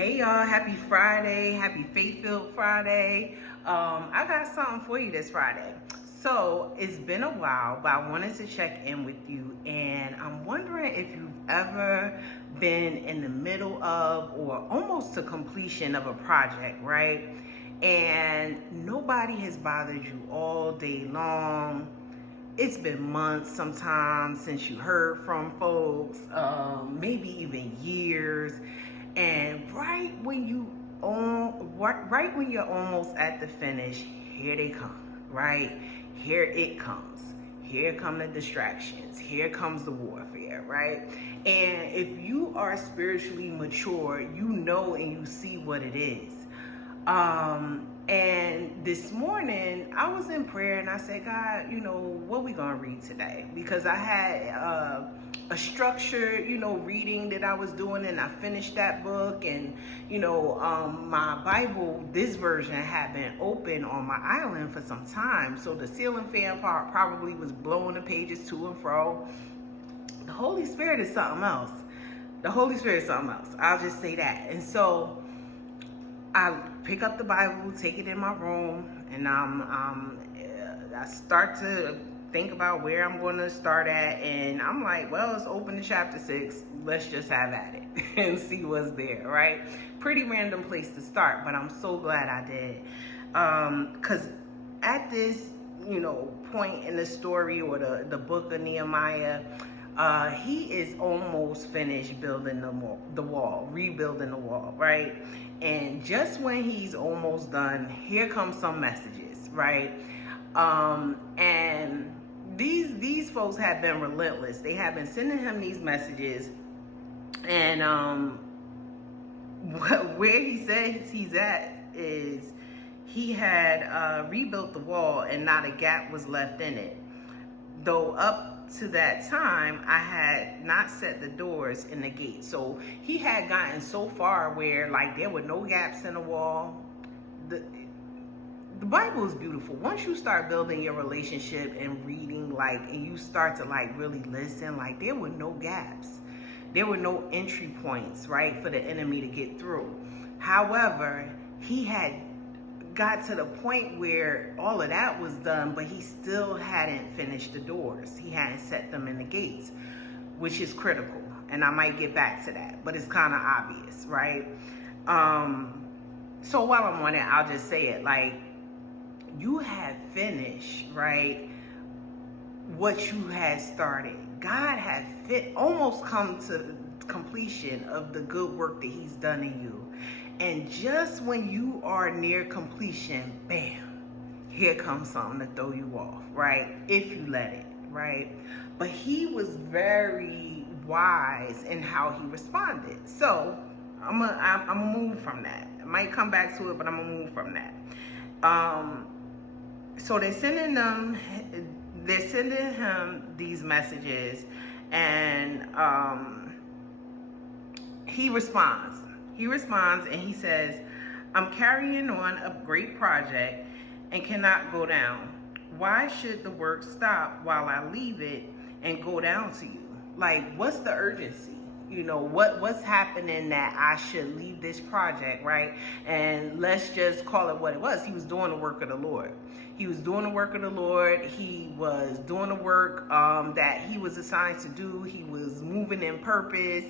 Hey y'all, happy Friday, happy faith-filled Friday. I got something for you this Friday. So it's been a while, but I wanted to check in with you, and I'm wondering if you've ever been in the middle of or almost to completion of a project, right? And nobody has bothered you all day long. It's been months sometimes since you heard from folks, maybe even years. And right when you're almost at the finish, here they come, right? Here it comes. Here come the distractions. Here comes the warfare, right? And if you are spiritually mature, you know and you see what it is. And this morning I was in prayer and I said, God, what we gonna read today? Because I had a structured, reading that I was doing, and I finished that book. And my Bible, this version, had been open on my island for some time, so the ceiling fan part probably was blowing the pages to and fro. The Holy Spirit is something else. I'll just say that. And so I pick up the Bible, take it in my room, and I start to think about where I'm going to start at. And I'm like, well, let's open to chapter 6. Let's just have at it and see what's there, right? Pretty random place to start, but I'm so glad I did. Because at this, point in the story or the book of Nehemiah, he is almost finished building the wall, rebuilding the wall, right? And just when he's almost done, here comes some messages, right? And these folks have been relentless. They have been sending him these messages, and where he says he's at is he had rebuilt the wall and not a gap was left in it. Though up to that time, I had not set the doors in the gate. So he had gotten so far where there were no gaps in the wall. The Bible is beautiful. Once you start building your relationship and reading, and you start to really listen, there were no gaps. There were no entry points, right, for the enemy to get through. However, he had got to the point where all of that was done, but he still hadn't finished the doors. He hadn't set them in the gates, which is critical. And I might get back to that, but it's kind of obvious, right? So while I'm on it, I'll just say it. You had finished, right, what you had started. God had almost come to completion of the good work that he's done in you. And just when you are near completion, bam, here comes something to throw you off, right? If you let it, right? But he was very wise in how he responded. So I'm gonna move from that. I might come back to it, but I'm gonna move from that. So they're sending him these messages, and he responds. And he says, I'm carrying on a great project and cannot go down. Why should the work stop while I leave it and go down to you? What's the urgency? What's happening that I should leave this project, right? And let's just call it what it was. He was doing the work of the Lord. He was doing the work of the Lord. He was doing the work that he was assigned to do. He was moving in purpose.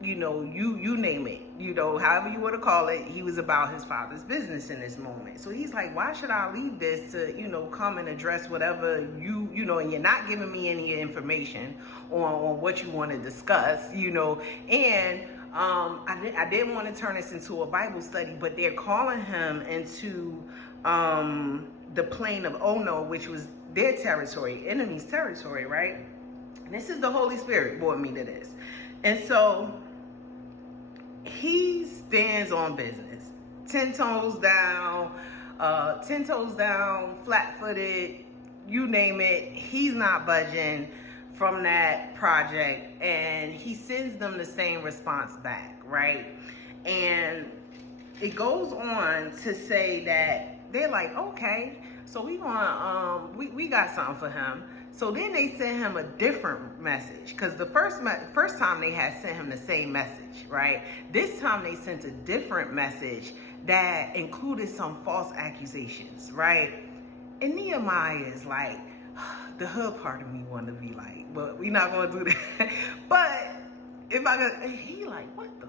You name it. However you want to call it. He was about his Father's business in this moment. So he's like, why should I leave this to come and address whatever and you're not giving me any information on what you want to discuss, and I didn't want to turn this into a Bible study, but they're calling him into the plain of Ono, which was their territory, enemy's territory, right? And this is the Holy Spirit brought me to this. And so he stands on business, 10 toes down, flat-footed, you name it. He's not budging from that project, and he sends them the same response back, right? And it goes on to say that they're like, okay, so we got something for him. So then they sent him a different message, because the first time they had sent him the same message, right? This time they sent a different message that included some false accusations, right? And Nehemiah is like, the hood part of me want to be like, but we're not going to do that. But if I could, he like, what the,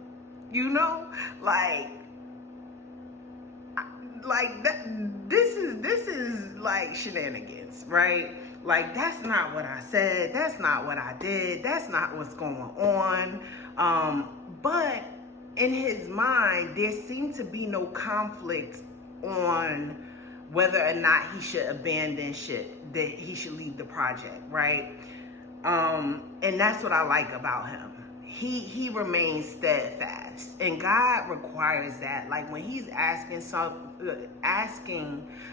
like that. This is like shenanigans, right? Like, that's not what I said. That's not what I did. That's not what's going on. But in his mind, there seemed to be no conflict on whether or not he should abandon shit, that he should leave the project, right? And that's what I like about him. He remains steadfast, and God requires that. Like, when he's asking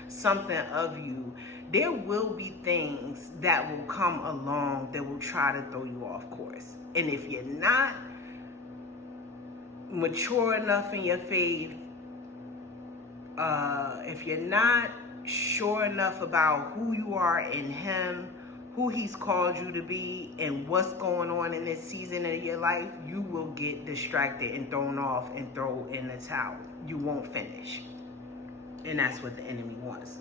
something of you, there will be things that will come along that will try to throw you off course. And if you're not mature enough in your faith, if you're not sure enough about who you are in him, who he's called you to be, and what's going on in this season of your life, you will get distracted and thrown off and throw in the towel. You won't finish. And that's what the enemy wants.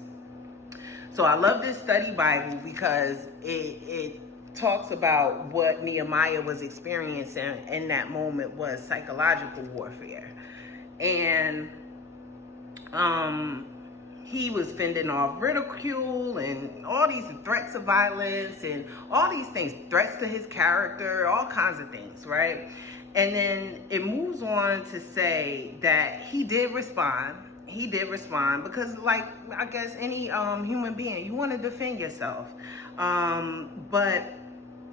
So I love this study Bible because it talks about what Nehemiah was experiencing in that moment was psychological warfare. And he was fending off ridicule and all these threats of violence and all these things, threats to his character, all kinds of things, right? And then it moves on to say that he did respond. He did respond because, like, I guess any human being, you want to defend yourself. But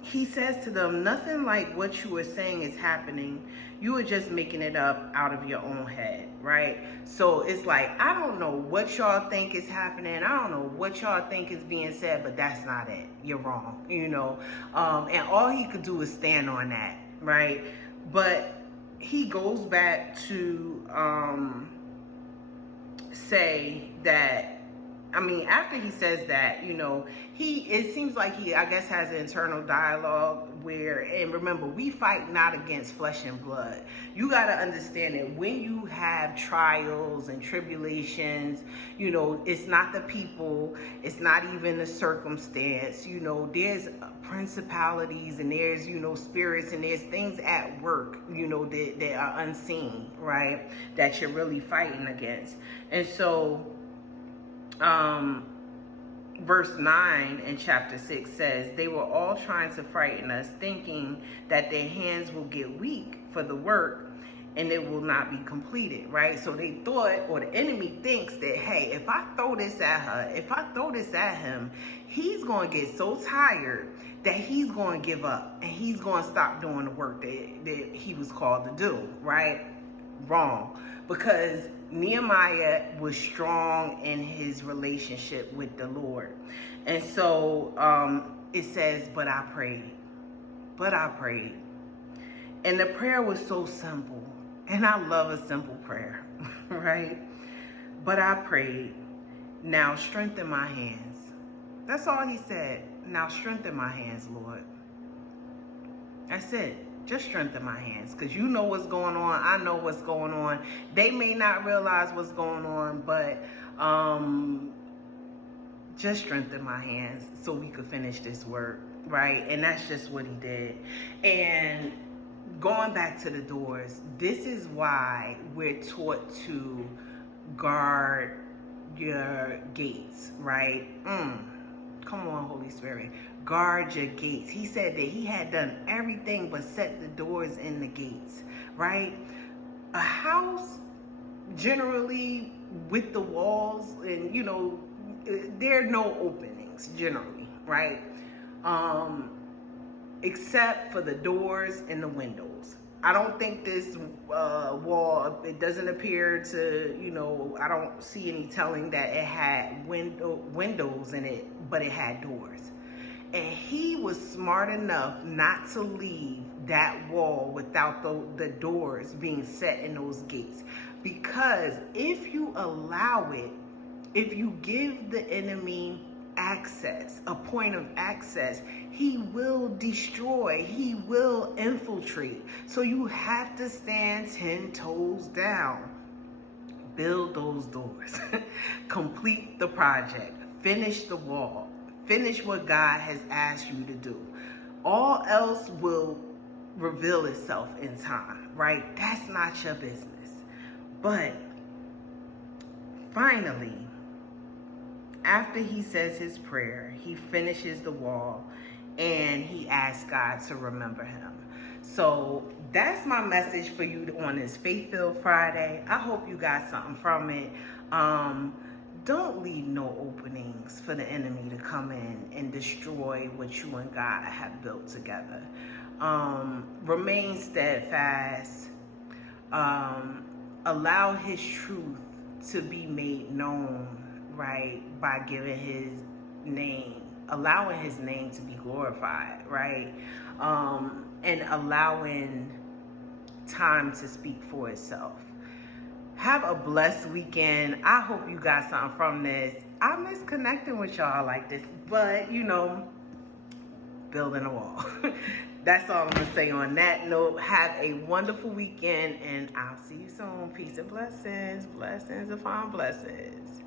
he says to them, nothing like what you were saying is happening. You were just making it up out of your own head, right? So it's like, I don't know what y'all think is happening. I don't know what y'all think is being said, but that's not it. You're wrong, And all he could do is stand on that, right? But he goes back to say that, after he says that, it seems like he, I guess, has an internal dialogue where, and remember, we fight not against flesh and blood. You got to understand that when you have trials and tribulations, it's not the people, it's not even the circumstance, there's principalities and there's, spirits and there's things at work, that are unseen, right? That you're really fighting against. And so, verse 9 in chapter 6 says, they were all trying to frighten us, thinking that their hands will get weak for the work and it will not be completed, right? So they thought, or the enemy thinks that, hey, if I throw this at her, if I throw this at him, he's going to get so tired that he's going to give up and he's going to stop doing the work that he was called to do, right? Wrong. Because Nehemiah was strong in his relationship with the Lord. And so it says, but I prayed. And the prayer was so simple. And I love a simple prayer, right? But I prayed, now strengthen my hands. That's all he said. Now strengthen my hands, Lord. That's it. Just strengthen my hands, because you know what's going on. I know what's going on. They may not realize what's going on, but just strengthen my hands so we could finish this work, right? And that's just what he did. And going back to the doors, this is why we're taught to guard your gates, right? Come on, Holy Spirit. Guard your gates. He said that he had done everything but set the doors and the gates, right? A house, generally, with the walls and, there are no openings, generally, right? Except for the doors and the windows. I don't think this wall, it doesn't appear to, I don't see any telling that it had windows in it, but it had doors. And he was smart enough not to leave that wall without the doors being set in those gates. Because if you allow it, if you give the enemy access, a point of access. He will destroy, he will infiltrate. So you have to stand 10 toes down. Build those doors. Complete the project. Finish the wall. Finish what God has asked you to do. All else will reveal itself in time, right? That's not your business. But finally, after he says his prayer, he finishes the wall and he asks God to remember him. So that's my message for you on this Faith-Filled Friday. I hope you got something from it. Don't leave no openings for the enemy to come in and destroy what you and God have built together. Remain steadfast. Allow his truth to be made known, right, by giving his name, allowing his name to be glorified, right, and allowing time to speak for itself. Have a blessed weekend. I hope you got something from this. I miss connecting with y'all like this, but you know, building a wall. That's all I'm gonna say on that note. Have a wonderful weekend, and I'll see you soon. Peace and blessings. Blessings upon blessings.